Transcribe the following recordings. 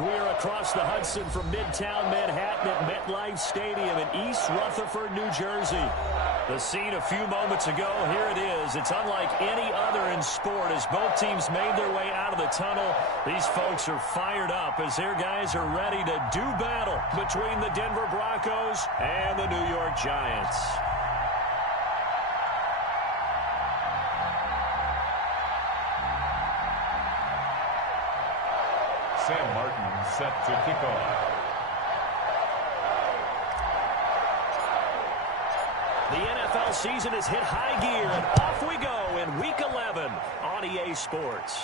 We're across the Hudson from Midtown Manhattan at MetLife Stadium in East Rutherford, New Jersey. The scene a few moments ago, here it is. It's unlike any other in sport as both teams made their way out of the tunnel. These folks are fired up as their guys are ready to do battle between the Denver Broncos and the New York Giants. Sam Martin set to kick off. The NFL season has hit high gear, and off we go in Week 11 on EA Sports.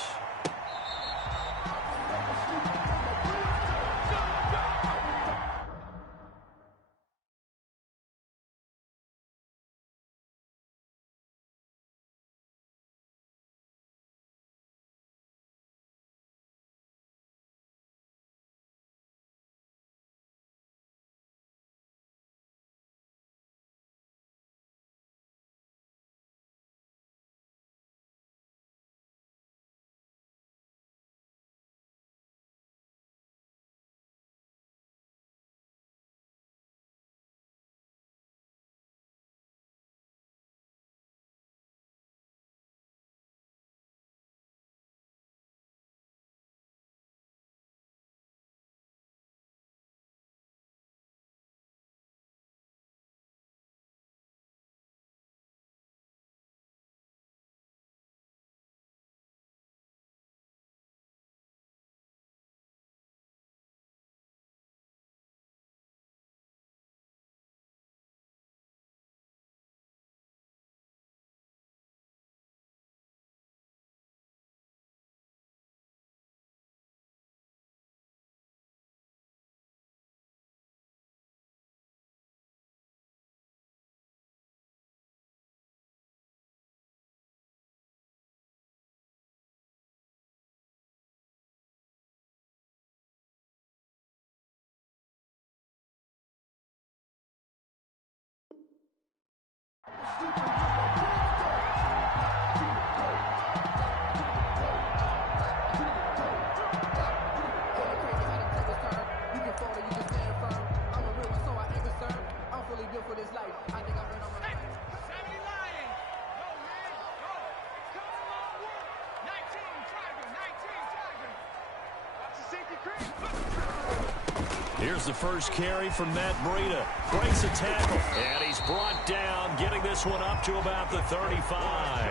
Here's the first carry from Matt Breida. Breaks a tackle, and he's brought down, getting this one up to about the 35.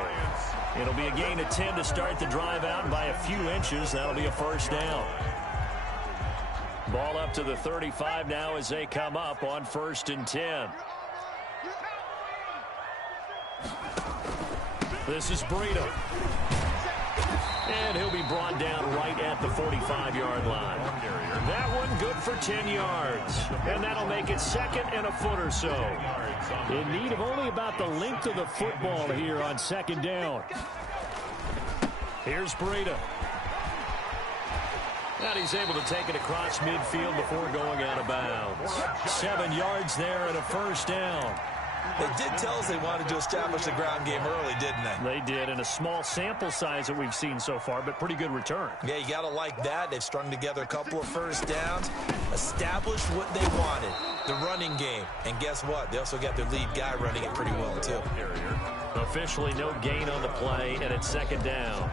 It'll be a gain of 10 to start the drive out, and by a few inches, that'll be a first down. Ball up to the 35 now as they come up on 1st and 10. This is Breida. And he'll be brought down right at the 45-yard line. That one good for 10 yards. And that'll make it 2nd and a foot or so. In need of only about the length of the football here on 2nd down. Here's Breida. And he's able to take it across midfield before going out of bounds. 7 yards there and a first down. They did tell us they wanted to establish the ground game early, didn't they? They did, in a small sample size that we've seen so far, but pretty good return. Yeah, you got to like that. They've strung together a couple of first downs, established what they wanted, the running game. And guess what? They also got their lead guy running it pretty well, too. Officially no gain on the play, and it's 2nd down.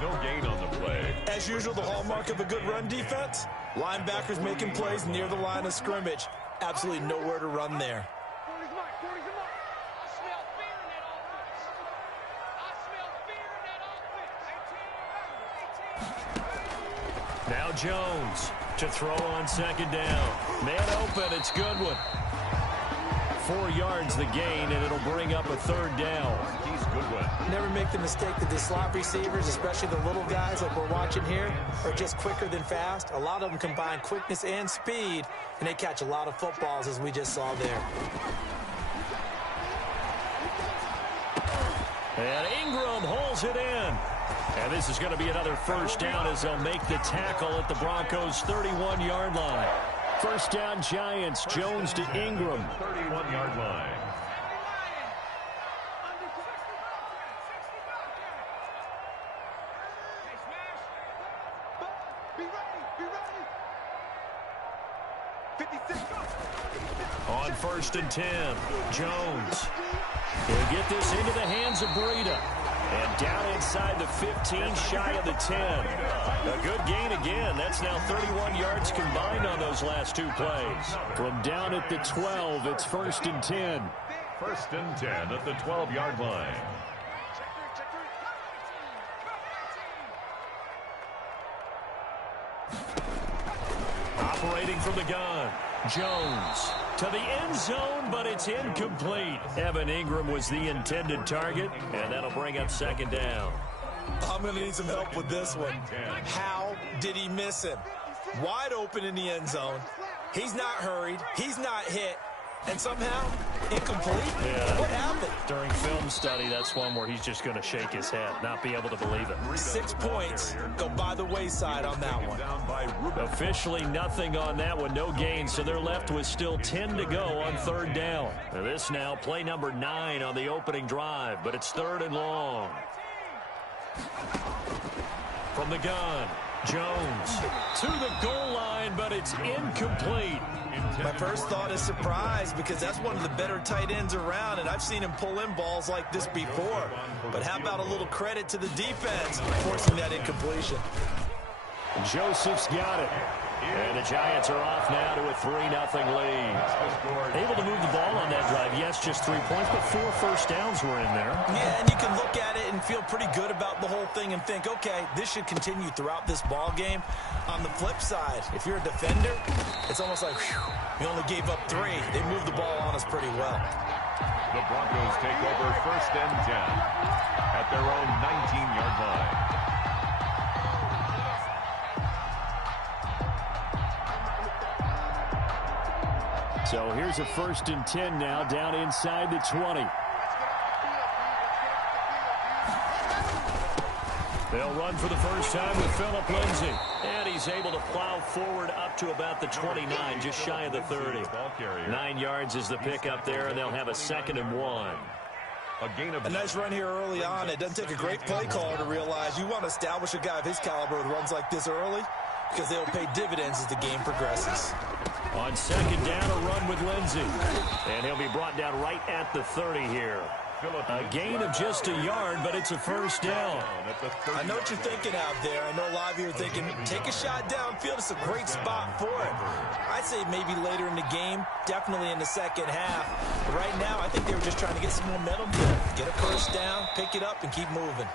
No gain on the play. As usual, the hallmark of a good run defense, linebackers making plays near the line of scrimmage. Absolutely nowhere to run there. Now Jones to throw on 2nd down. Man open, it's Goodwin. 4 yards the gain, and it'll bring up a 3rd down. He's Goodwin. Never make the mistake that the slot receivers, especially the little guys like we're watching here, are just quicker than fast. A lot of them combine quickness and speed, and they catch a lot of footballs, as we just saw there. And Ingram holds it in. And this is going to be another first down as they'll make the tackle at the Broncos' 31-yard line. First down, Giants. Jones to Ingram. 31-yard line. On 1st and 10, Jones. He'll get this into the hands of Breida. And down inside the 15, shy of the 10. A good gain again. That's now 31 yards combined on those last two plays. From down at the 12, it's 1st and 10. 1st and 10 at the 12-yard line. Operating from the gun, Jones to the end zone, but it's incomplete. Evan Ingram was the intended target, and that'll bring up 2nd down. I'm going to need some help with this one. How did he miss him? Wide open in the end zone. He's not hurried. He's not hit. And somehow, incomplete? Yeah. What happened? During film study, that's one where he's just going to shake his head, not be able to believe it. 6 points go by the wayside on that one. Officially nothing on that one, no gain, so they're left with still 10 to go on 3rd down. Now this now, play number 9 on the opening drive, but it's 3rd and long. From the gun, Jones to the goal line, but it's incomplete. My first thought is surprise because that's one of the better tight ends around, and I've seen him pull in balls like this before. But how about a little credit to the defense forcing that incompletion? Joseph's got it. And the Giants are off now to a 3-0 lead. Able to move the ball on that drive. Yes, just 3 points, but 4 first downs were in there. Yeah, and you can look at it and feel pretty good about the whole thing and think, okay, this should continue throughout this ball game. On the flip side, if you're a defender, it's almost like, whew, we only gave up 3. They moved the ball on us pretty well. The Broncos take over 1st and 10 at their own 19-yard line. So here's a 1st and 10 now, down inside the 20. They'll run for the first time with Phillip Lindsay. And he's able to plow forward up to about the 29, just shy of the 30. 9 yards is the pickup there, and they'll have a 2nd and 1. A nice run here early on. It doesn't take a great play caller to realize you want to establish a guy of his caliber with runs like this early because they'll pay dividends as the game progresses. On 2nd down, a run with Lindsay. And he'll be brought down right at the 30 here. A gain of just a yard, but it's a 1st down. I know what you're thinking out there. I know a lot of you are thinking, take a shot downfield. It's a great spot for it. I'd say maybe later in the game, definitely in the second half. But right now, I think they were just trying to get some momentum here. Get a 1st down, pick it up, and keep moving.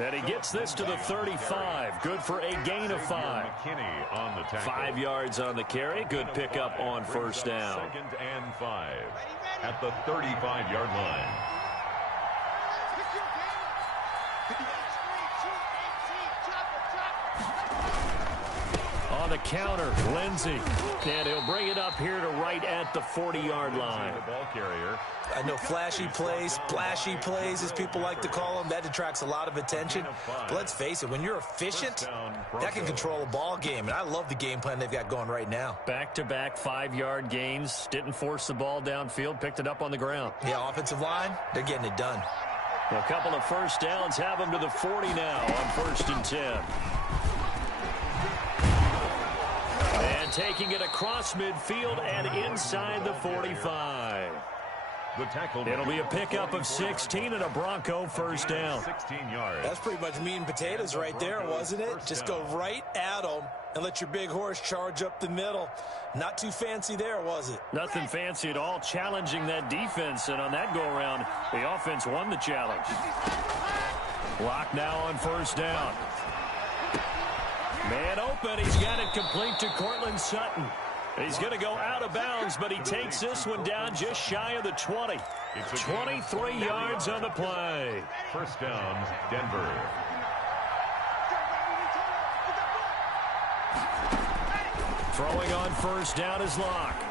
And he gets this to the 35. Good for a gain of 5. 5 yards on the carry. Good pickup on 1st down. 2nd and 5 at the 35-yard line. On the counter, Lindsay. And he'll bring it up here to right at the 40-yard line. The ball carrier. I know flashy plays, splashy plays, as people like to call them, that attracts a lot of attention. But let's face it, when you're efficient, that can control a ball game. And I love the game plan they've got going right now. Back-to-back 5-yard gains. Didn't force the ball downfield. Picked it up on the ground. Yeah, offensive line, they're getting it done. A couple of 1st downs have them to the 40 now on 1st and 10. And taking it across midfield and inside the 45. The tackle. It'll be a pickup of 16 and a Bronco 1st down. 16 yards. That's pretty much meat and potatoes right there, wasn't it? Just go right at them and let your big horse charge up the middle. Not too fancy there, was it? Nothing fancy at all, challenging that defense. And on that go-around, the offense won the challenge. Block now on 1st down. Man open. He's got it complete to Cortland Sutton. He's going to go out of bounds, but he takes this one down just shy of the 20. 23 yards on the play. 1st down, Denver. Throwing on 1st down is Locke.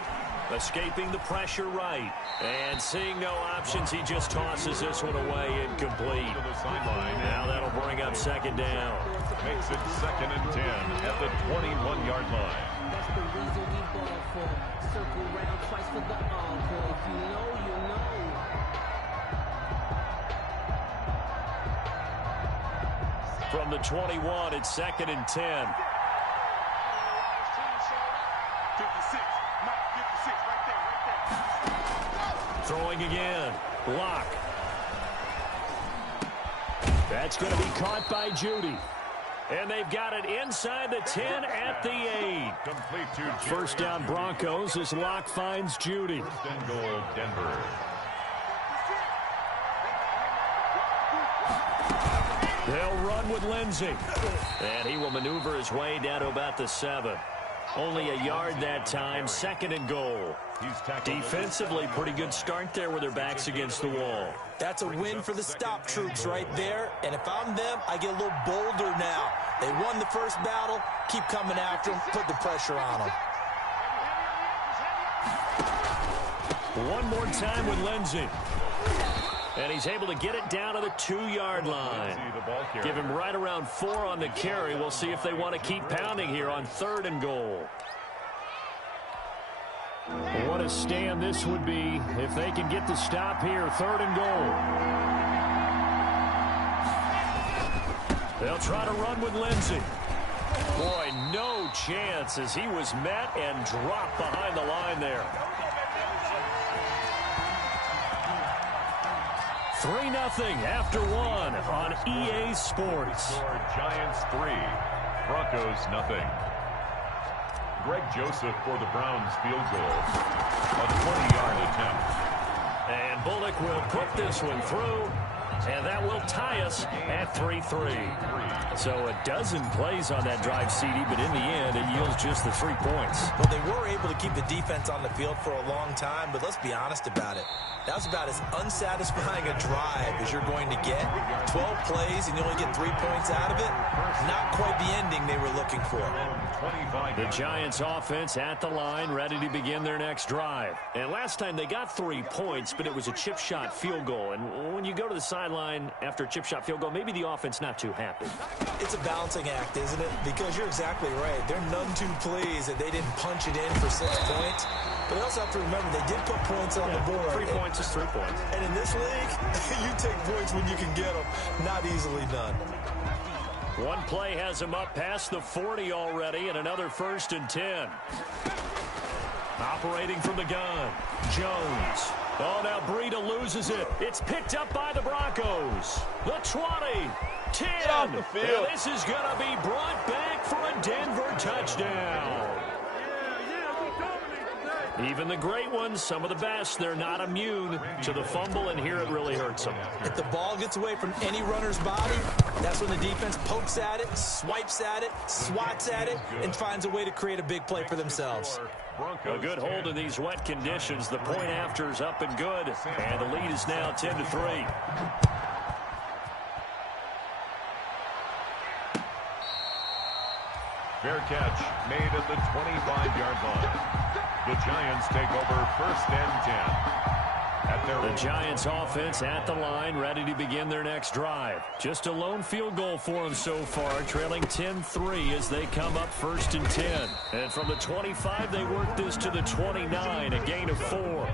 Escaping the pressure right. And seeing no options, he just tosses this one away incomplete. Now that'll bring up 2nd down. Makes it 2nd and 10 at the 21-yard line. That's the reason we ball for. Circle round twice for the encore. If you know, you know. From the 21, it's 2nd and 10. 56, Mike. Throwing again. Block. That's going to be caught by Judy. And they've got it inside the 10 at the 8. Complete to First down Broncos as Locke finds Judy. First and goal, Denver. They'll run with Lindsey. And he will maneuver his way down to about the 7. Only a yard that time. Second and goal. Defensively, pretty good start there with their backs against the wall. That's a win for the stop troops right there. And if I'm them, I get a little bolder now. They won the first battle. Keep coming after them. Put the pressure on them. One more time with Lindsey. And he's able to get it down to the 2-yard line. Give him right around 4 on the carry. We'll see if they want to keep pounding here on 3rd and goal. What a stand this would be if they can get the stop here. 3rd and goal. They'll try to run with Lindsey. Boy, no chance as he was met and dropped behind the line there. 3-0 after 1 on EA Sports. Giants 3, Broncos 0. Greg Joseph for the Browns field goal. A 20-yard attempt. And Bullock will put this one through. And that will tie us at 3-3. So a dozen plays on that drive, CD, but in the end, it yields just the 3 points. Well, they were able to keep the defense on the field for a long time, but let's be honest about it. That was about as unsatisfying a drive as you're going to get. 12 plays and you only get 3 points out of it. Not quite the ending they were looking for. The Giants offense at the line, ready to begin their next drive. And last time they got 3 points, but it was a chip shot field goal. And when you go to the sideline after a chip shot field goal, maybe the offense not too happy. It's a balancing act, isn't it? Because you're exactly right. They're none too pleased that they didn't punch it in for 6 points. But they also have to remember they did put points on the board. 3 points is 3 points. And in this league, you take points when you can get them. Not easily done. One play has him up past the 40 already, and another 1st and 10. Operating from the gun, Jones. Oh, now Breida loses it. It's picked up by the Broncos. The 20, 10. Off the field. And this is going to be brought back for a Denver touchdown. Even the great ones, some of the best, they're not immune to the fumble, and here it really hurts them. If the ball gets away from any runner's body, that's when the defense pokes at it, swipes at it, swats at it, and finds a way to create a big play for themselves. A good hold in these wet conditions. The point after is up and good, and the lead is now 10-3. Fair catch made at the 25-yard line. The Giants take over 1st and 10. The Giants offense at the line, ready to begin their next drive. Just a lone field goal for them so far, trailing 10-3 as they come up 1st and 10. And from the 25, they work this to the 29, a gain of 4.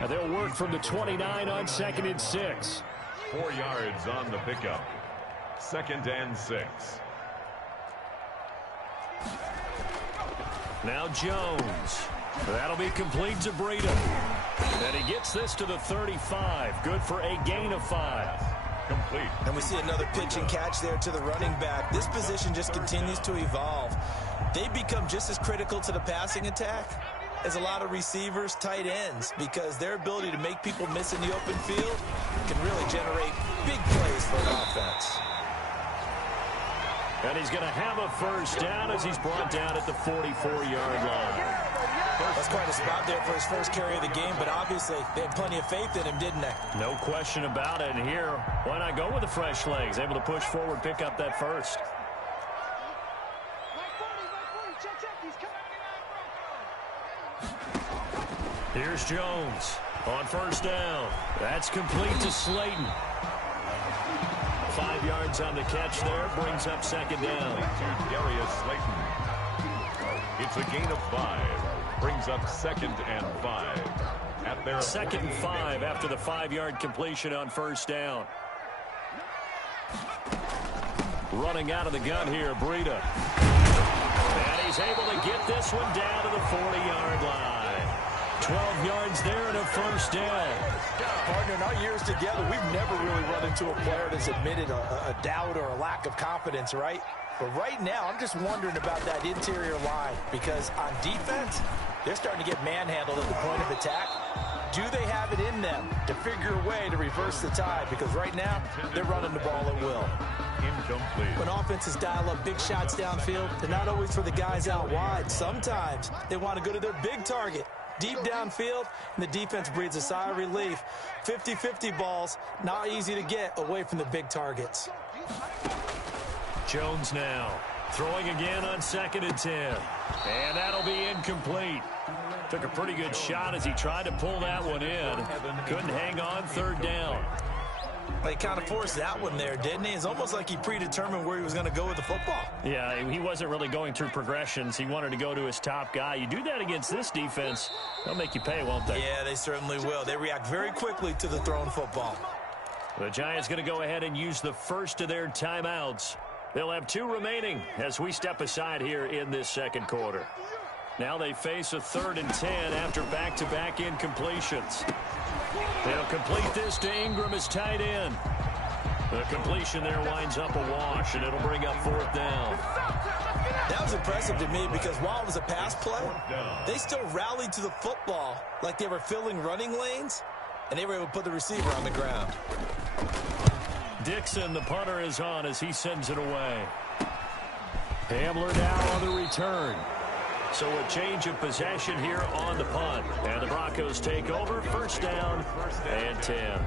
And they'll work from the 29 on 2nd and 6. 4 yards on the pickup. 2nd and 6. Now Jones. That'll be complete to Breida. And he gets this to the 35. Good for a gain of 5. Complete. And we see another pitch and catch there to the running back. This position just continues to evolve. They become just as critical to the passing attack as a lot of receivers, tight ends, because their ability to make people miss in the open field can really generate big plays for an offense. And he's going to have a 1st down as he's brought down at the 44-yard line. That's quite a spot there for his first carry of the game, but obviously they had plenty of faith in him, didn't they? No question about it. And here, why not go with the fresh legs? Able to push forward, pick up that 1st. Here's Jones on 1st down. That's complete to Slayton. 5 yards on the catch there, brings up 2nd down. To Darius Slayton. It's a gain of 5. Brings up 2nd and 5. At their 2nd and 5 after the 5-yard completion on 1st down. Running out of the gun here, Breida. And he's able to get this one down to the 40-yard line. 12 yards there and a first down. Partner, in our years together, we've never really run into a player that's admitted a doubt or a lack of confidence, right? But right now, I'm just wondering about that interior line because on defense, they're starting to get manhandled at the point of attack. Do they have it in them to figure a way to reverse the tide? Because right now, they're running the ball at will. Incomplete. When offenses dial up big shots downfield, they're not always for the guys out wide. Sometimes they want to go to their big target, deep downfield, and the defense breathes a sigh of relief. 50-50 balls, not easy to get away from the big targets. Jones now throwing again on 2nd and 10. And that'll be incomplete. Took a pretty good shot as he tried to pull that one in. Couldn't hang on 3rd down. He kind of forced that one there, didn't he? It's almost like he predetermined where he was going to go with the football. Yeah, he wasn't really going through progressions. He wanted to go to his top guy. You do that against this defense, they'll make you pay, won't they? Yeah, they certainly will. They react very quickly to the thrown football. The Giants going to go ahead and use the first of their timeouts. They'll have 2 remaining as we step aside here in this 2nd quarter. Now they face a 3rd and 10 after back-to-back incompletions. They'll complete this to Ingram as tight end. The completion there winds up a wash, and it'll bring up 4th down. That was impressive to me because while it was a pass play, they still rallied to the football like they were filling running lanes, and they were able to put the receiver on the ground. Dixon, the punter, is on as he sends it away. Hamler now on the return. So a change of possession here on the punt. And the Broncos take over. 1st down and 10.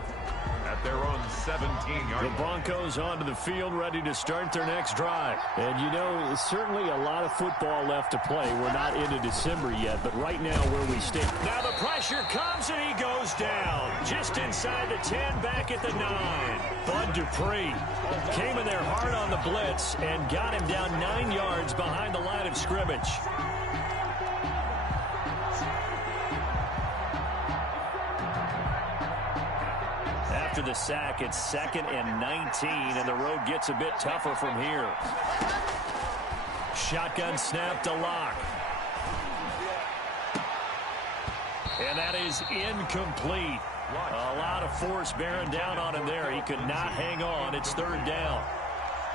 At their own 17-yard. The Broncos onto the field, ready to start their next drive. And, you know, there's certainly a lot of football left to play. We're not into December yet, but right now where we stand. Now the pressure comes, and he goes down. Just inside the 10, back at the 9. Bud Dupree came in there hard on the blitz and got him down 9 yards behind the line of scrimmage. After the sack, it's 2nd and 19, and the road gets a bit tougher from here. Shotgun snap to Locke. And that is incomplete. A lot of force bearing down on him there. He could not hang on. It's 3rd down.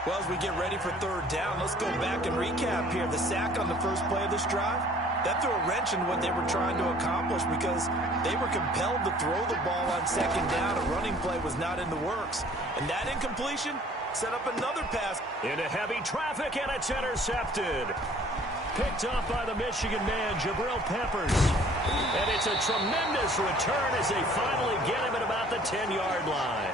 Well, as we get ready for 3rd down, let's go back and recap here. The sack on the first play of this drive, that threw a wrench in what they were trying to accomplish because they were compelled to throw the ball on 2nd down. A running play was not in the works. And that incompletion set up another pass. Into heavy traffic, and it's intercepted. Picked up by the Michigan man, Jabril Peppers. And it's a tremendous return as they finally get him at about the 10-yard line.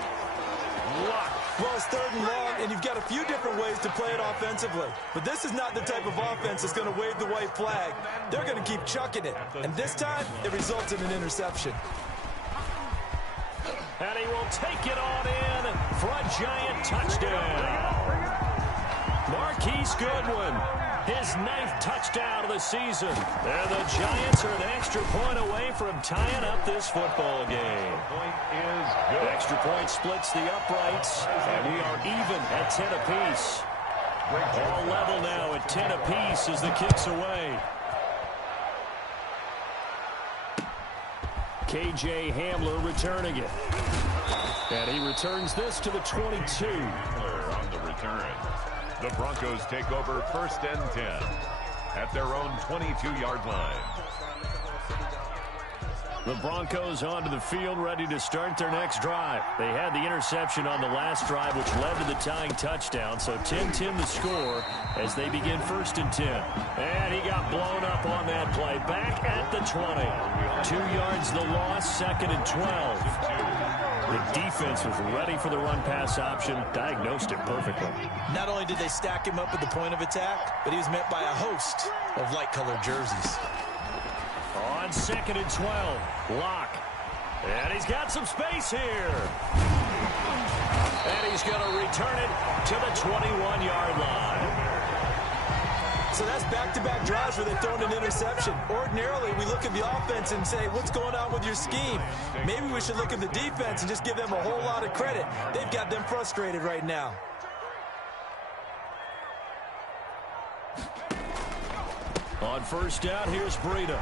Well, it's 3rd and long, and you've got a few different ways to play it offensively. But this is not the type of offense that's going to wave the white flag. They're going to keep chucking it. And this time, it results in an interception. And he will take it on in for a Giant touchdown. Marquise Goodwin, his 9th touchdown of the season. And the Giants are an extra point away from tying up this football game. Point is good. Extra point splits the uprights, and we are even at 10 apiece. All level now at 10 apiece as the kick's away. K.J. Hamler returning it. And he returns this to the 22. On the return. The Broncos take over 1st and 10 at their own 22-yard line. The Broncos onto the field, ready to start their next drive. They had the interception on the last drive, which led to the tying touchdown. So 10-10 the score as they begin 1st and 10. And he got blown up on that play. Back at the 20. 2 yards the loss, 2nd and 12. The defense was ready for the run-pass option, diagnosed it perfectly. Not only did they stack him up at the point of attack, but he was met by a host of light-colored jerseys. On 2nd and 12, Locke. And he's got some space here. And he's going to return it to the 21-yard line. So that's back-to-back drives where they've thrown an interception. Ordinarily, we look at the offense and say, what's going on with your scheme? Maybe we should look at the defense and just give them a whole lot of credit. They've got them frustrated right now. On first down, here's Breida.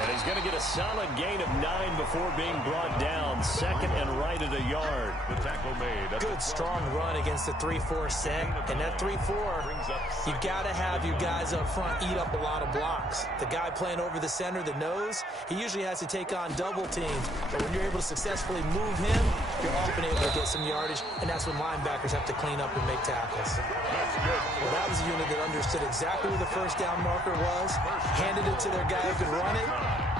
And he's going to get a solid gain of 9 before being brought down. Second and right at a yard. The tackle made. Good, strong run against the 3-4 set. And that 3-4, you got to have your guys up front eat up a lot of blocks. The guy playing over the center, the nose, he usually has to take on double teams. But when you're able to successfully move him, you're often able to get some yardage. And that's when linebackers have to clean up and make tackles. Well, that was a unit that understood exactly where the first down marker was, handed it to their guy who could run it,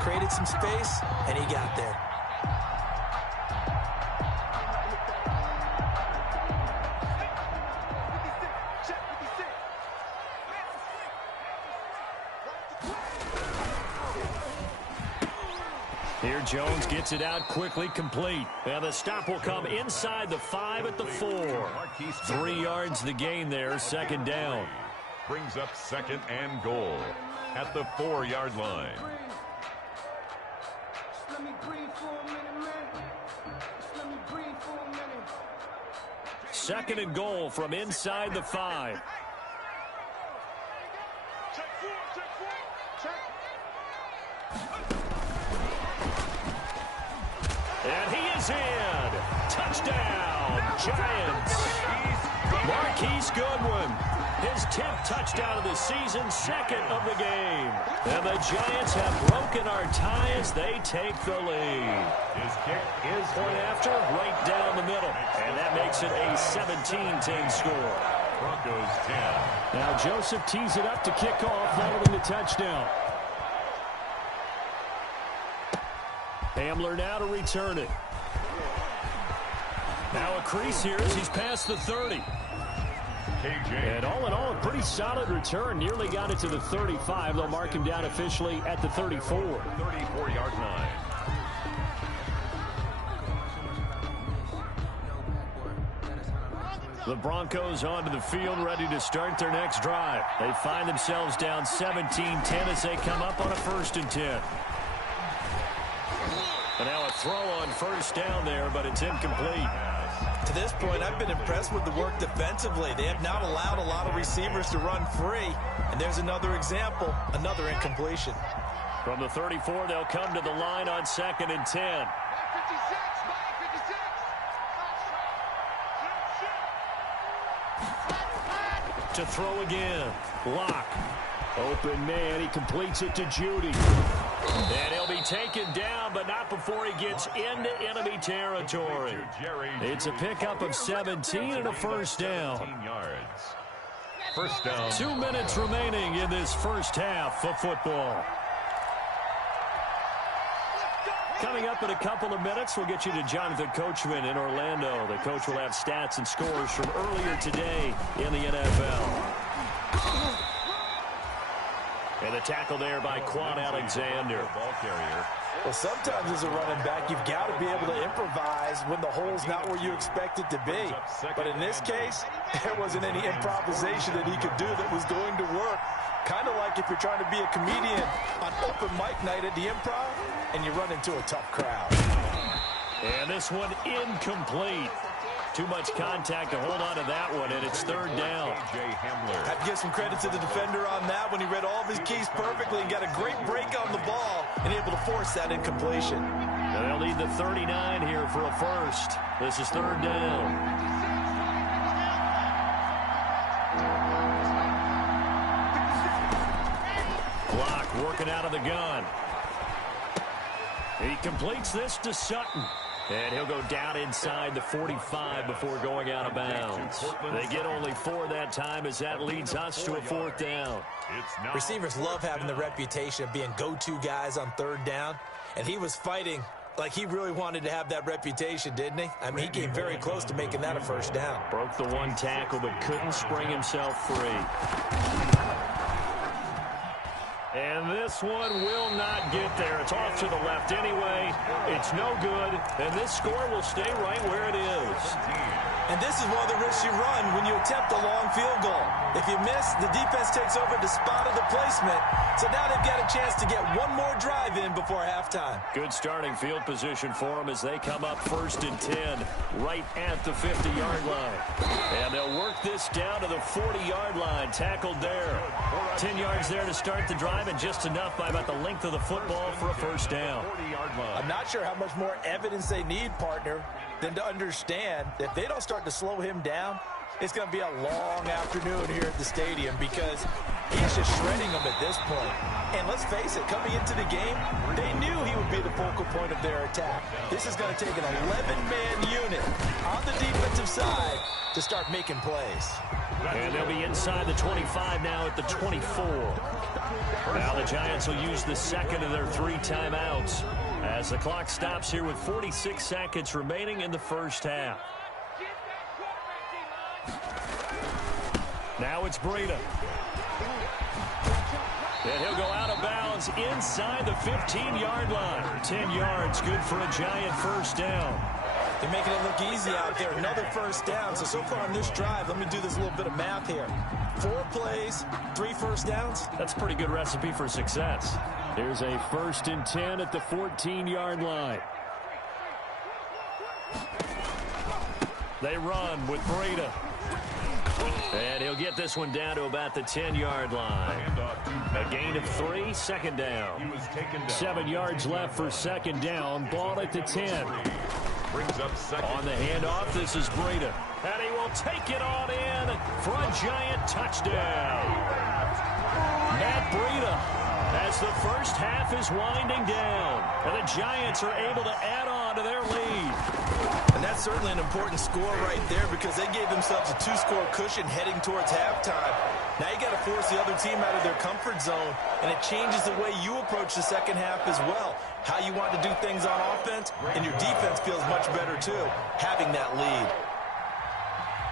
created some space, and he got there. Here Jones gets it out quickly, complete. And the stop will come inside the 5 at the 4. 3 yards the gain there, second down. Brings up second and goal at the 4-yard line. Second and goal from inside the 5. And he is in. Touchdown, Giants. Marquise Goodwin. His 10th touchdown of the season, second of the game. And the Giants have broken our tie as they take the lead. His kick is point after, right down the middle. And that makes it a 17-10 score. Broncos 10. Now Joseph tees it up to kick off following the touchdown. Hamler now to return it. Now a crease here as he's past the 30. And all in all, a pretty solid return. Nearly got it to the 35. They'll mark him down officially at the 34. 34-yard line. The Broncos onto the field, ready to start their next drive. They find themselves down 17-10 as they come up on a 1st and 10. And now a throw on first down there, but it's incomplete. To this point, I've been impressed with the work defensively. They have not allowed a lot of receivers to run free. And there's another example, another incompletion. From the 34, they'll come to the line on 2nd and 10. To throw again. Block. Open man. He completes it to Judy. And he'll be taken down, but not before he gets into enemy territory. It's a pickup of 17 and a first down. First down. 2 minutes remaining in this first half of football. Coming up in a couple of minutes, we'll get you to Jonathan Coachman in Orlando. The coach will have stats and scores from earlier today in the NFL. And the tackle there by Quan Alexander. Ball carrier. Well, sometimes as a running back, you've got to be able to improvise when the hole's not where you expect it to be. But in this case, there wasn't any improvisation that he could do that was going to work. Kind of like if you're trying to be a comedian on open mic night at the Improv and you run into a tough crowd. And this one incomplete. Too much contact to hold on to that one, and it's 3rd down. Have to give some credit to the defender on that when he read all of his keys perfectly and got a great break on the ball and able to force that incompletion. And they'll need the 39 here for a first. This is 3rd down. Block working out of the gun. He completes this to Sutton. And he'll go down inside the 45 before going out of bounds. They get only 4 that time as that leads us to a 4th down. Receivers love having the reputation of being go-to guys on 3rd down. And he was fighting like he really wanted to have that reputation, didn't he? I mean, he came very close to making that a first down. Broke the one tackle but couldn't spring himself free. And this one will not get there. It's off to the left anyway. It's no good, and this score will stay right where it is. And this is one of the risks you run when you attempt a long field goal. If you miss, the defense takes over the spot of the placement. So now they've got a chance to get one more drive in before halftime. Good starting field position for them as they come up 1st and 10 right at the 50-yard line. And they'll work this down to the 40-yard line. Tackled there. 10 yards there to start the drive, and just enough by about the length of the football for a first down. I'm not sure how much more evidence they need, partner, than to understand that if they don't start to slow him down, it's going to be a long afternoon here at the stadium because he's just shredding them at this point. And let's face it, coming into the game, they knew he would be the focal point of their attack. This is going to take an 11-man unit on the defensive side to start making plays. And they'll be inside the 25 now at the 24. Now the Giants will use the second of their 3 timeouts as the clock stops here with 46 seconds remaining in the first half. Now it's Breida. And he'll go out of bounds inside the 15-yard line. 10 yards, good for a Giant first down. They're making it look easy out there. Another first down. So far on this drive, let me do this little bit of math here. 4 plays, 3 first downs. That's a pretty good recipe for success. There's a 1st and 10 at the 14-yard line. They run with Breida. And he'll get this one down to about the 10-yard line. A gain of 3, second down. 7 yards left for second down. Ball at the 10. Brings up second. On the handoff, this is Breida. And he will take it on in for a Giant touchdown. Matt Breida as the first half is winding down. And the Giants are able to add on to their lead. And that's certainly an important score right there because they gave themselves a 2-score cushion heading towards halftime. Now you got to force the other team out of their comfort zone, and it changes the way you approach the second half as well. How you want to do things on offense, and your defense feels much better too, having that lead.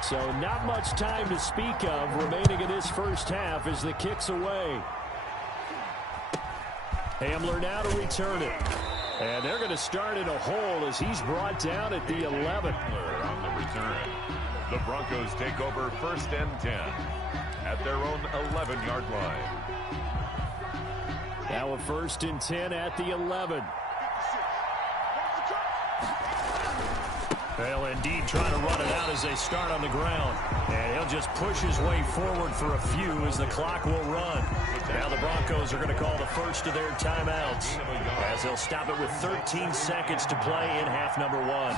So not much time to speak of remaining in this first half as the kick's away. Hamler now to return it. And they're going to start in a hole as he's brought down at the 11. On the return. The Broncos take over 1st and 10 at their own 11-yard line. Now a 1st and 10 at the 11. They'll indeed try to run it out as they start on the ground. And he'll just push his way forward for a few as the clock will run. Now the Broncos are going to call the first of their timeouts as they'll stop it with 13 seconds to play in half number 1.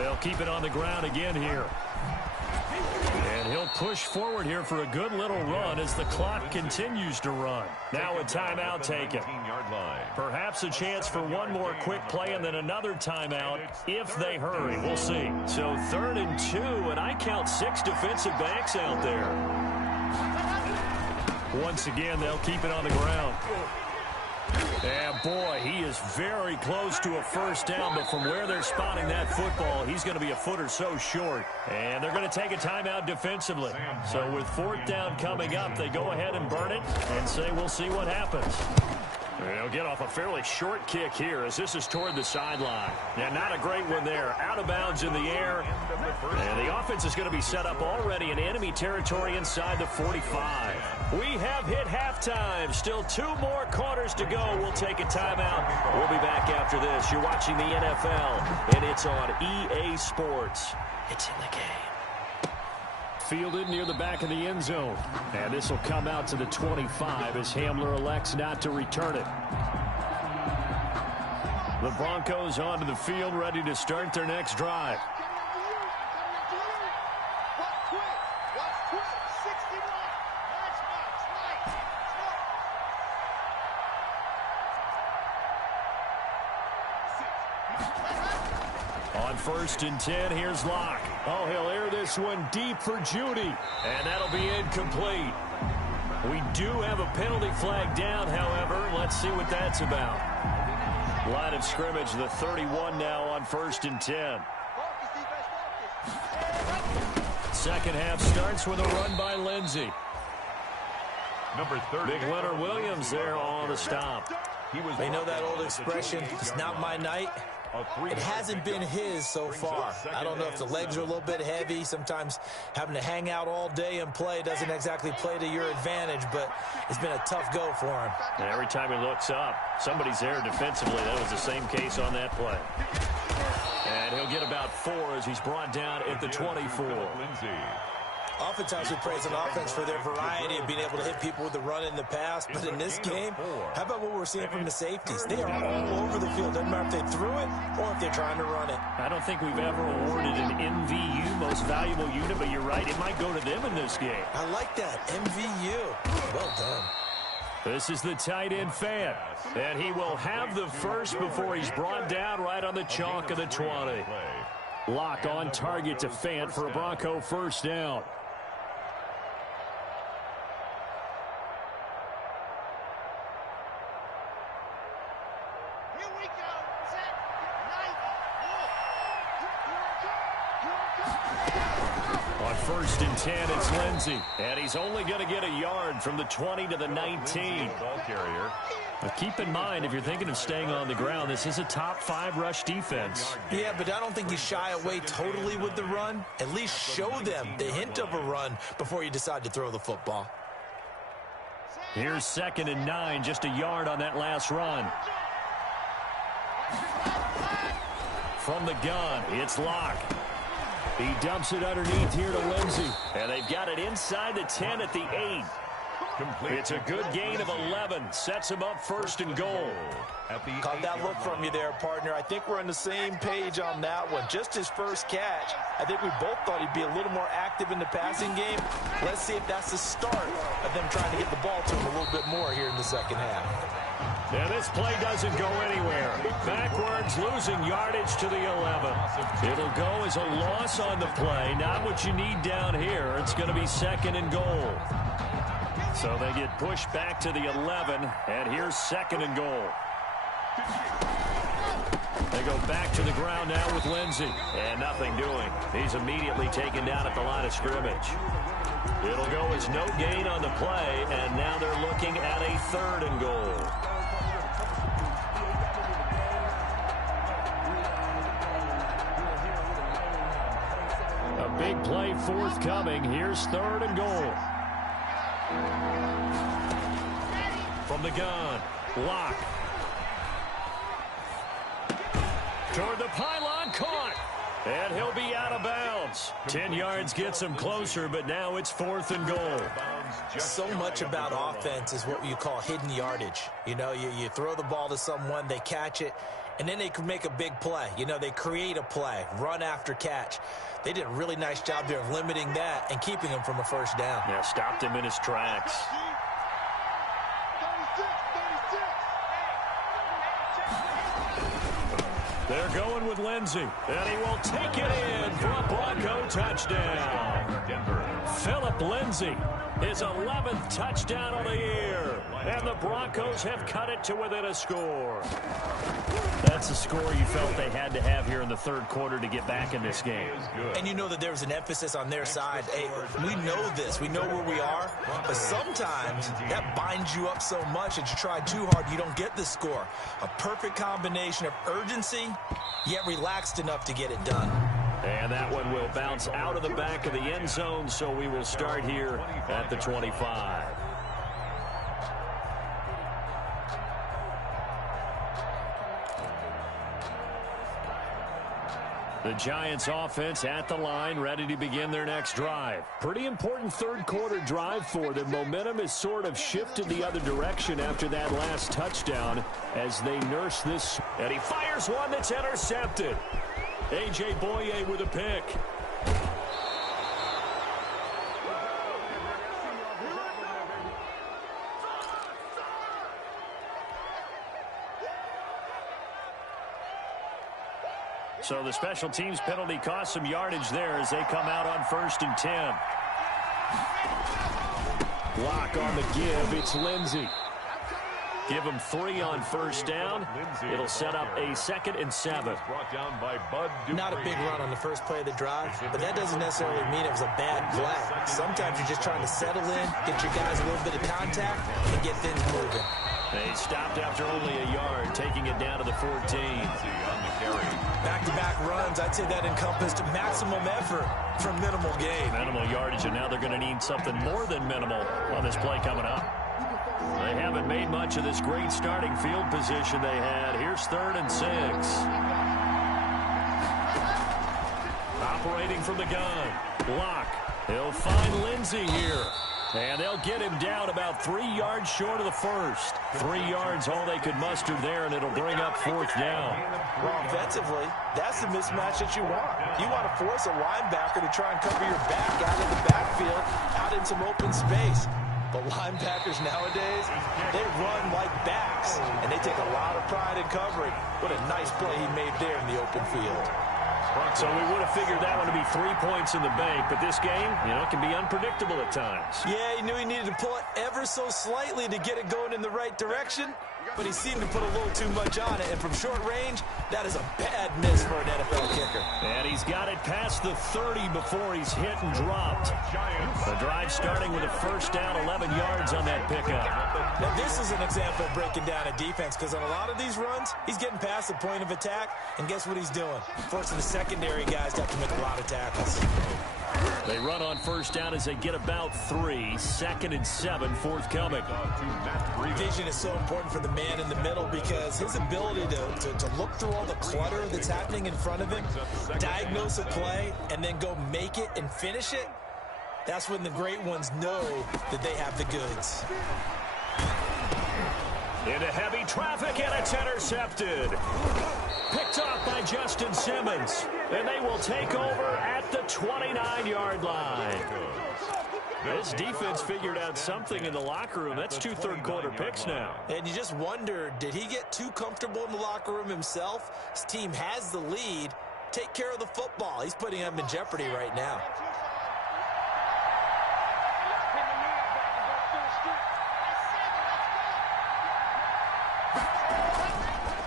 They'll keep it on the ground again here. And he'll push forward here for a good little run as the clock continues to run. Now a timeout taken. Perhaps a chance for one more quick play and then another timeout if they hurry. We'll see. So 3rd and 2, and I count 6 defensive backs out there. Once again, they'll keep it on the ground. Yeah, boy, he is very close to a first down, but from where they're spotting that football, he's going to be a foot or so short. And they're going to take a timeout defensively. So with 4th down coming up, they go ahead and burn it and say we'll see what happens. They'll get off a fairly short kick here as this is toward the sideline. Yeah, not a great one there. Out of bounds in the air. And the offense is going to be set up already in enemy territory inside the 45. We have hit halftime. Still 2 more quarters to go. We'll take a timeout. We'll be back after this. You're watching the NFL, and it's on EA Sports. It's in the game. Fielded near the back of the end zone. And this will come out to the 25 as Hamler elects not to return it. The Broncos onto the field ready to start their next drive. On 1st and 10, here's Locke. Oh, he'll air this one deep for Judy. And that'll be incomplete. We do have a penalty flag down, however. Let's see what that's about. Line of scrimmage, the 31 now on 1st and 10. Second half starts with a run by Lindsey. Number 30. Big Leonard Williams there on the stop. They know that old expression, it's not my night. It hasn't been his so far. I don't know if the legs are a little bit heavy. Sometimes having to hang out all day and play doesn't exactly play to your advantage, but it's been a tough go for him. And every time he looks up, somebody's there defensively. That was the same case on that play. And he'll get about 4 as he's brought down at the 24. Oftentimes we praise an offense for their variety of being able to hit people with the run and the pass, but in this game, how about what we're seeing from the safeties? They are all over the field. Doesn't matter if they threw it or if they're trying to run it. I don't think we've ever awarded an MVU, most valuable unit, but you're right, it might go to them in this game. I like that, MVU. Well done. This is the tight end Fant, and he will have the first before he's brought down right on the chalk of the 20. Lock on target to Fant for a Bronco first down. On 1st and 10, it's Lindsey. And he's only going to get a yard from the 20 to the 19. Ball carrier. But keep in mind, if you're thinking of staying on the ground, this is a top 5 rush defense. Yeah, but I don't think you shy away totally with the run. At least show them the hint of a run before you decide to throw the football. Here's 2nd and 9, just a yard on that last run. From the gun, it's Locke. He dumps it underneath here to Lindsey. And they've got it inside the 10 at the 8. It's a good gain of 11. Sets him up 1st and goal. Caught that look from you there, partner. I think we're on the same page on that one. Just his first catch. I think we both thought he'd be a little more active in the passing game. Let's see if that's the start of them trying to get the ball to him a little bit more here in the second half. And this play doesn't go anywhere. Backwards, losing yardage to the 11. It'll go as a loss on the play. Not what you need down here. It's going to be 2nd and goal. So they get pushed back to the 11, and here's 2nd and goal. They go back to the ground now with Lindsey, and nothing doing. He's immediately taken down at the line of scrimmage. It'll go as no gain on the play, and now they're looking at a 3rd and goal. A big play forthcoming. Here's 3rd and goal. From the gun, Locke. Toward the pylon, caught. And he'll be out of bounds. 10 yards gets him closer, but now it's 4th and goal. So much about offense is what you call hidden yardage. You know, you throw the ball to someone, they catch it, and then they can make a big play. You know, they create a play, run after catch. They did a really nice job there of limiting that and keeping him from a first down. Yeah, stopped him in his tracks. They're going with Lindsey, and he will take it in for a Bronco touchdown. Phillip Lindsey, his 11th touchdown of the year, and the Broncos have cut it to within a score. That's a score you felt they had to have here in the 3rd quarter to get back in this game. And you know that there was an emphasis on their side. Hey, we know this. We know where we are. But sometimes that binds you up so much that you try too hard, you don't get the score. A perfect combination of urgency, yet relaxed enough to get it done. And that one will bounce out of the back of the end zone, so we will start here at the 25. The Giants offense at the line, ready to begin their next drive. Pretty important 3rd quarter drive for them. Momentum has sort of shifted the other direction after that last touchdown as they nurse this. And he fires one that's intercepted. A.J. Boye with a pick. So the special teams penalty cost some yardage there as they come out on 1st and 10. Lock on the give. It's Lindsey. Give him 3 on first down. It'll set up a 2nd and 7. Not a big run on the first play of the drive, but that doesn't necessarily mean it was a bad play. Sometimes you're just trying to settle in, get your guys a little bit of contact, and get things moving. They stopped after only a yard, taking it down to the 14. Back-to-back runs, I'd say that encompassed maximum effort for minimal gain. Minimal yardage, and now they're going to need something more than minimal on this play coming up. They haven't made much of this great starting field position they had. Here's 3rd and 6. Operating from the gun. Block. He'll find Lindsey here. And they'll get him down about 3 yards short of the first. 3 yards all they could muster there, and it'll bring up 4th down. Well, offensively, that's the mismatch that you want. You want to force a linebacker to try and cover your back out of the backfield, out in some open space. But linebackers nowadays, they run like backs, and they take a lot of pride in covering. What a nice play he made there in the open field. So we would have figured that one to be 3 points in the bank, but this game, can be unpredictable at times. Yeah, he knew he needed to pull it ever so slightly to get it going in the right direction, but he seemed to put a little too much on it, and from short range, that is a bad miss for an NFL kicker. And he's got it past the 30 before he's hit and dropped. The drive starting with a first down, 11 yards on that pickup. Now, this is an example of breaking down a defense, because on a lot of these runs, he's getting past the point of attack, and guess what he's doing? Forcing the secondary guys to have to make a lot of tackles. They run on first down as they get about 3. 2nd and 7 forthcoming. Vision is so important for the man in the middle because his ability to look through all the clutter that's happening in front of him, diagnose a play, and then go make it and finish it, that's when the great ones know that they have the goods. Into heavy traffic, and it's intercepted. Picked off by Justin Simmons. And they will take over at the 29-yard line. This defense figured out something in the locker room. That's 2 third-quarter picks now. And you just wonder, did he get too comfortable in the locker room himself? His team has the lead. Take care of the football. He's putting them in jeopardy right now.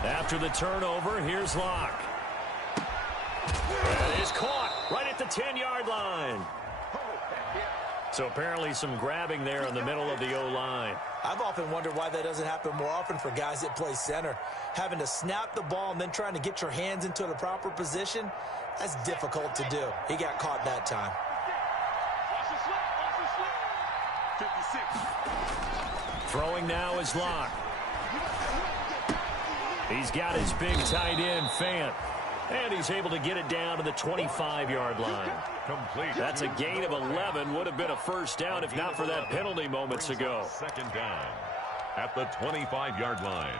After the turnover, here's Locke. That is caught right at the 10-yard line. So apparently some grabbing there in the middle of the O-line. I've often wondered why that doesn't happen more often for guys that play center. Having to snap the ball and then trying to get your hands into the proper position, that's difficult to do. He got caught that time. Throwing now is Locke. He's got his big tight end, Fant. And he's able to get it down to the 25-yard line. Complete. That's a gain of 11. Would have been a first down if not for that penalty moments ago. 2nd down at the 25-yard line.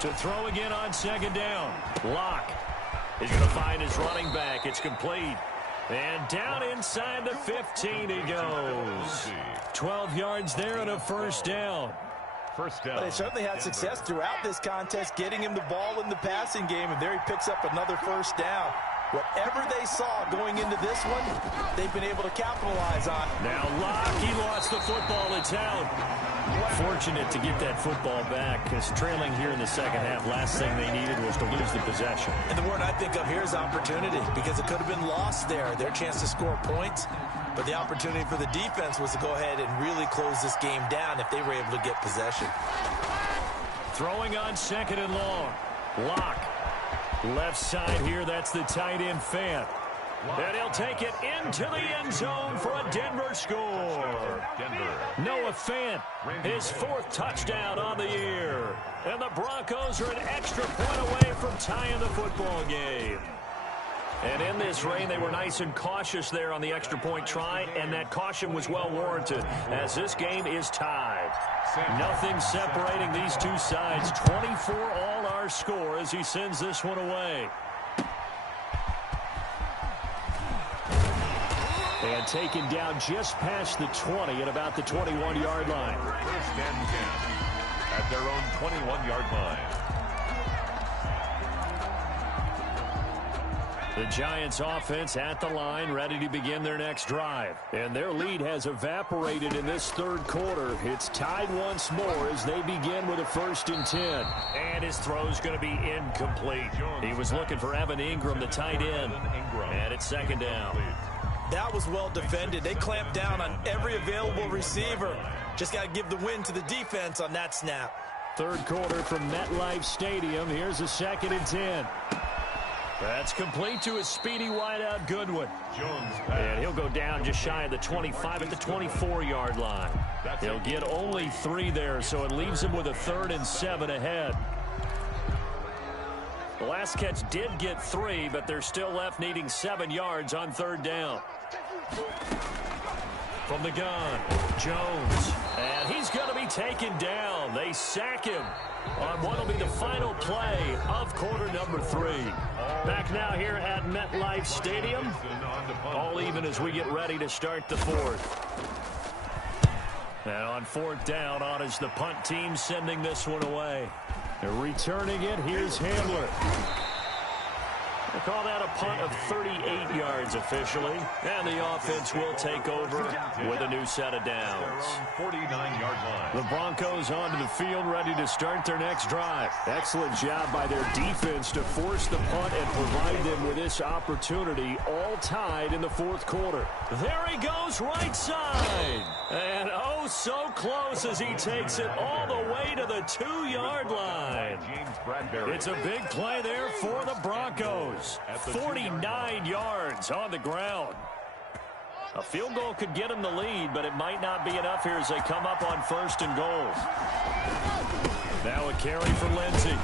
To throw again on 2nd down. Locke is going to find his running back. It's complete. And down inside the 15 he goes. 12 yards there and a first down. First down. But they certainly had success throughout this contest getting him the ball in the passing game, and there he picks up another first down. Whatever they saw going into this one, they've been able to capitalize on. Now Locke, he lost the football. It's out. Fortunate to get that football back because trailing here in the second half, last thing they needed was to lose the possession. And the word I think of here is opportunity because it could have been lost there, their chance to score points. But the opportunity for the defense was to go ahead and really close this game down if they were able to get possession. Throwing on 2nd and long. Locke. Left side here, that's the tight end, Fant. And he'll take it into the end zone for a Denver score. Noah Fant, his 4th touchdown on the year. And the Broncos are an extra point away from tying the football game. And in this rain, they were nice and cautious there on the extra point try, and that caution was well warranted as this game is tied. Nothing separating these two sides. 24 all our score as he sends this one away. And taken down just past the 20 at about the 21-yard line. First and 10 at their own 21-yard line. The Giants offense at the line, ready to begin their next drive. And their lead has evaporated in this third quarter. It's tied once more as they begin with a 1st and 10. And his throw's going to be incomplete. He was looking for Evan Ingram, the tight end. And it's 2nd down. That was well defended. They clamped down on every available receiver. Just got to give the win to the defense on that snap. Third quarter from MetLife Stadium. Here's a 2nd and 10. That's complete to a speedy wideout Goodwin. And he'll go down just shy of the 25 at the 24-yard line. He'll get only 3 there, so it leaves him with a 3rd and 7 ahead. The last catch did get 3, but they're still left needing 7 yards on 3rd down. From the gun, Jones. And he's going to be taken down. They sack him on what will be the final play of quarter number 3. Back now here at MetLife Stadium. All even as we get ready to start the 4th. And on 4th down, on is the punt team sending this one away. They're returning it. Here's Handler. They call that a punt of 38 yards officially. And the offense will take over with a new set of downs. 49-yard line. The Broncos onto the field, ready to start their next drive. Excellent job by their defense to force the punt and provide them with this opportunity, all tied in the 4th quarter. There he goes, right side. And oh, so close as he takes it all the way to the 2-yard line. It's a big play there for the Broncos. 49 yards on the ground. A field goal could get him the lead, but it might not be enough here as they come up on 1st and goal. Now a carry for Lindsey.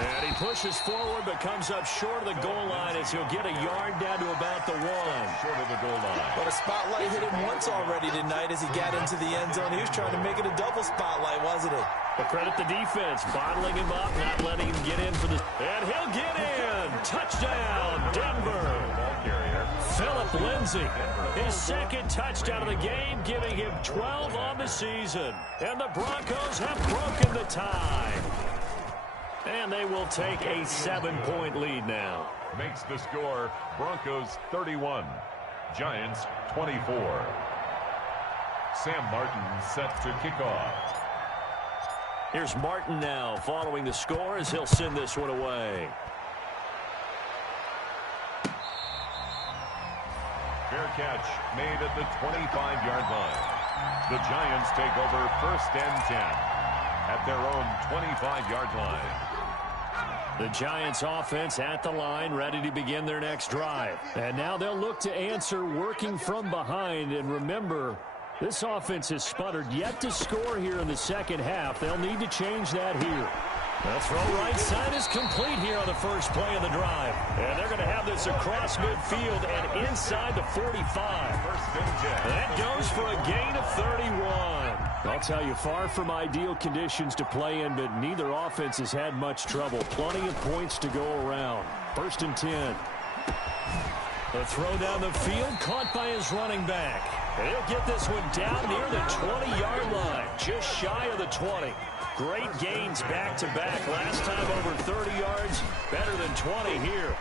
And he pushes forward but comes up short of the goal line as he'll get a yard down to about the 1. Short of the goal line. But a spotlight hit him once already tonight as he got into the end zone. He was trying to make it a double spotlight, wasn't it? But credit the defense, bottling him up, not letting him get in for the... And he'll get in! Touchdown, Denver! Phillip Lindsay, his 2nd touchdown of the game, giving him 12 on the season. And the Broncos have broken the tie. And they will take a 7-point lead now. Makes the score Broncos 31, Giants 24. Sam Martin set to kick off. Here's Martin now following the score as he'll send this one away. Fair catch made at the 25-yard line. The Giants take over 1st and 10 at their own 25-yard line. The Giants offense at the line, ready to begin their next drive. And now they'll look to answer working from behind. And remember, this offense has sputtered yet to score here in the 2nd half. They'll need to change that here. The throw right side is complete here on the first play of the drive. And they're going to have this across midfield and inside the 45. That goes for a gain of 31. I'll tell you, far from ideal conditions to play in, but neither offense has had much trouble. Plenty of points to go around. 1st and 10. The throw down the field, caught by his running back. And he'll get this one down near the 20-yard line, just shy of the 20. Great gains back-to-back. Last time over 30 yards, better than 20 here.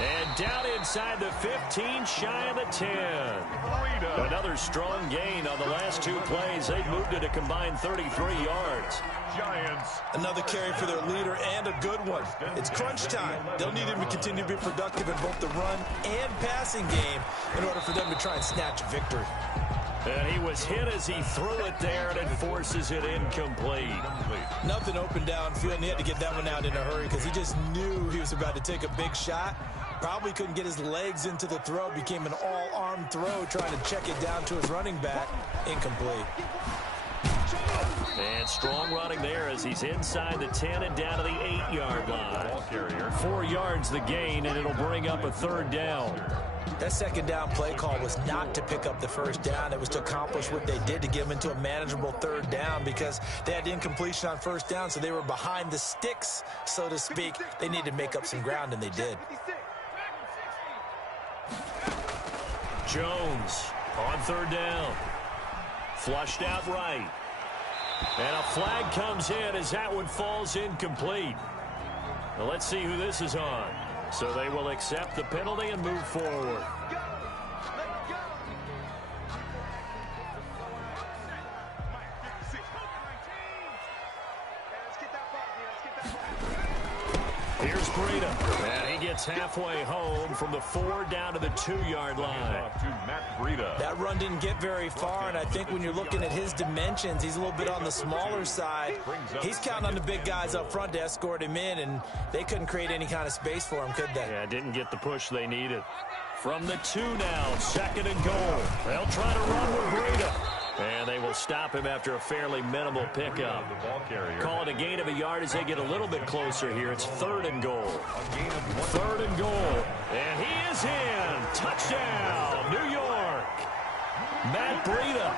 And down inside the 15, shy of the 10. Another strong gain on the last 2 plays. They've moved it a combined 33 yards. Giants. Another carry for their leader and a good one. It's crunch time. They'll need him to continue to be productive in both the run and passing game in order for them to try and snatch a victory. And he was hit as he threw it there, and it forces it incomplete. Nothing open downfield, and he had to get that one out in a hurry because he just knew he was about to take a big shot. Probably couldn't get his legs into the throw. Became an all-arm throw, trying to check it down to his running back. Incomplete. And strong running there as he's inside the 10 and down to the 8-yard line. 4 yards the gain, and it'll bring up a 3rd down. That 2nd down play call was not to pick up the 1st down. It was to accomplish what they did to get them into a manageable 3rd down because they had incompletion on 1st down, so they were behind the sticks, so to speak. They needed to make up some ground, and they did. Jones on 3rd down. Flushed out right. And a flag comes in as that one falls incomplete. Well, let's see who this is on. So they will accept the penalty and move forward. Here's Breida, and he gets halfway home from the 4 down to the 2-yard line. That run didn't get very far, and I think when you're looking at his dimensions, he's a little bit on the smaller side. He's counting on the big guys up front to escort him in, and they couldn't create any kind of space for him, could they? Yeah, didn't get the push they needed. From the 2 now, 2nd and goal. They'll try to run with Breida. And they will stop him after a fairly minimal pickup. Call it a gain of a yard as they get a little bit closer here. It's 3rd and goal. 3rd and goal. And he is in. Touchdown, New York. Matt Breida,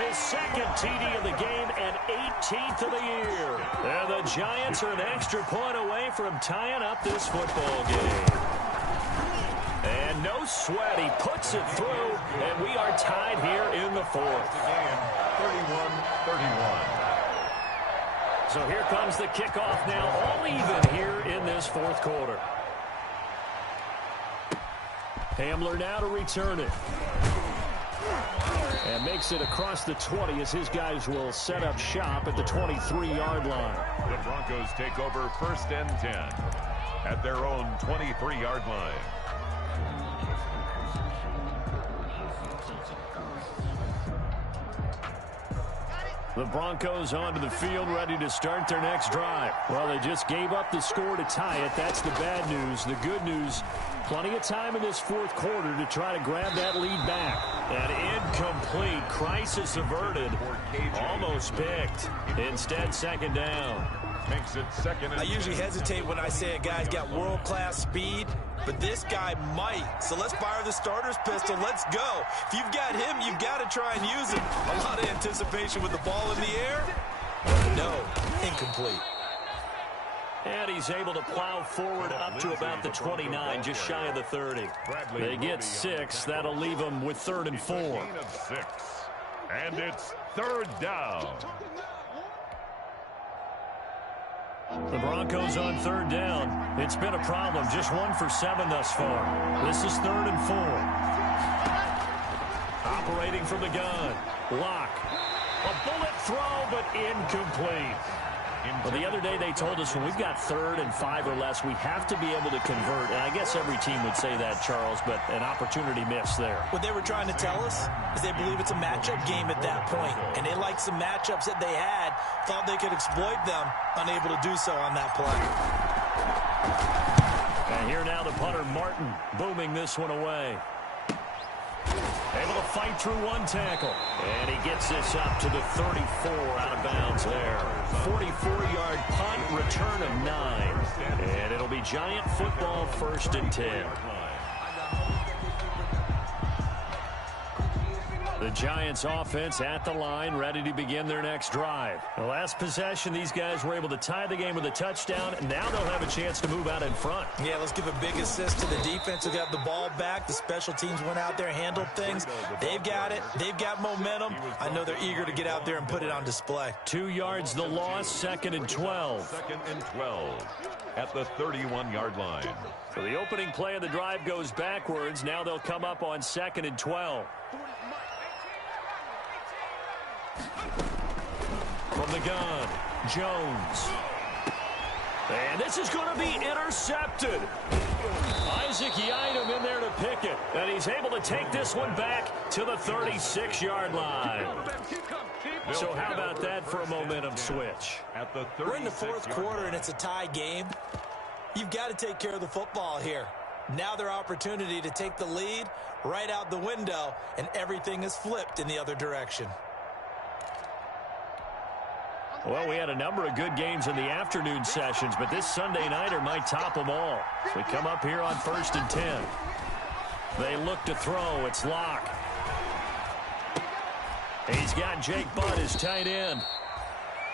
his 2nd TD of the game and 18th of the year. And the Giants are an extra point away from tying up this football game. And no sweat, he puts it through, and we are tied here in the 4th. 31-31. So here comes the kickoff now, all even here in this 4th quarter. Hamler now to return it. And makes it across the 20 as his guys will set up shop at the 23-yard line. The Broncos take over 1st and 10 at their own 23-yard line. The Broncos onto the field, ready to start their next drive. Well, they just gave up the score to tie it. That's the bad news. The good news, plenty of time in this 4th quarter to try to grab that lead back. An incomplete, crisis averted, almost picked. Instead, 2nd down. Makes it 2nd and I usually hesitate when I say a guy's got world-class speed, but this guy might. So let's fire the starter's pistol. Let's go. If you've got him, you've got to try and use him. A lot of anticipation with the ball in the air. No, incomplete. And he's able to plow forward up to about the 29, just shy of the 30. They get 6. That'll leave them with 3rd and 4. And it's 3rd down. The Broncos on 3rd down. It's been a problem. Just 1 for 7 thus far. This is 3rd and 4. Operating from the gun. Lock. A bullet throw, but incomplete. Well, the other day they told us when we've got 3rd and 5 or less, we have to be able to convert. And I guess every team would say that, Charles, but an opportunity missed there. What they were trying to tell us is they believe it's a matchup game at that point. And they liked some matchups that they had, thought they could exploit them, unable to do so on that play. And here now the punter, Martin, booming this one away. Able to fight through 1 tackle. And he gets this up to the 34 out of bounds there. 44-yard punt, return of 9. And it'll be Giant football, 1st and 10. The Giants offense at the line, ready to begin their next drive. The last possession, these guys were able to tie the game with a touchdown. Now they'll have a chance to move out in front. Yeah, let's give a big assist to the defense who got the ball back. The special teams went out there, handled things. They've got it. They've got momentum. I know they're eager to get out there and put it on display. 2 yards the loss, 2nd and 12. 2nd and 12 at the 31-yard line. So the opening play of the drive goes backwards. Now they'll come up on 2nd and 12. From the gun, Jones. And this is going to be intercepted. Isaac Yiadom in there to pick it. And he's able to take this one back to the 36-yard line. So how about that for a momentum switch? We're in the 4th quarter, and it's a tie game. You've got to take care of the football here. Now their opportunity to take the lead right out the window, and everything is flipped in the other direction. Well, we had a number of good games in the afternoon sessions, but this Sunday nighter might top them all. We come up here on 1st and 10. They look to throw. It's Locke. He's got Jake Butt as tight end.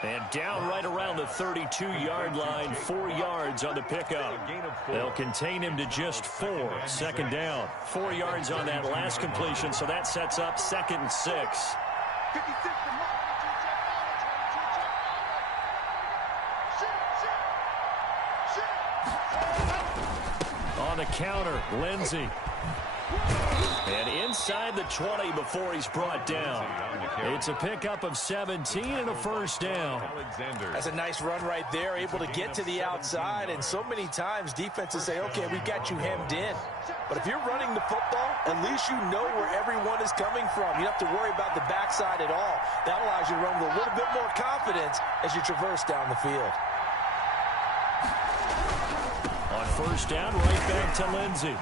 And down right around the 32-yard line, 4 yards on the pickup. They'll contain him to just 4. 2nd down. 4 yards on that last completion, so that sets up 2nd and 6. On the counter, Lindsey. And inside the 20 before he's brought down. It's a pickup of 17 and a first down. That's a nice run right there, able to get to the outside. And so many times defenses say, okay, we got you hemmed in. But if you're running the football, at least you know where everyone is coming from. You don't have to worry about the backside at all. That allows you to run with a little bit more confidence as you traverse down the field. On first down, right back to Lindsey.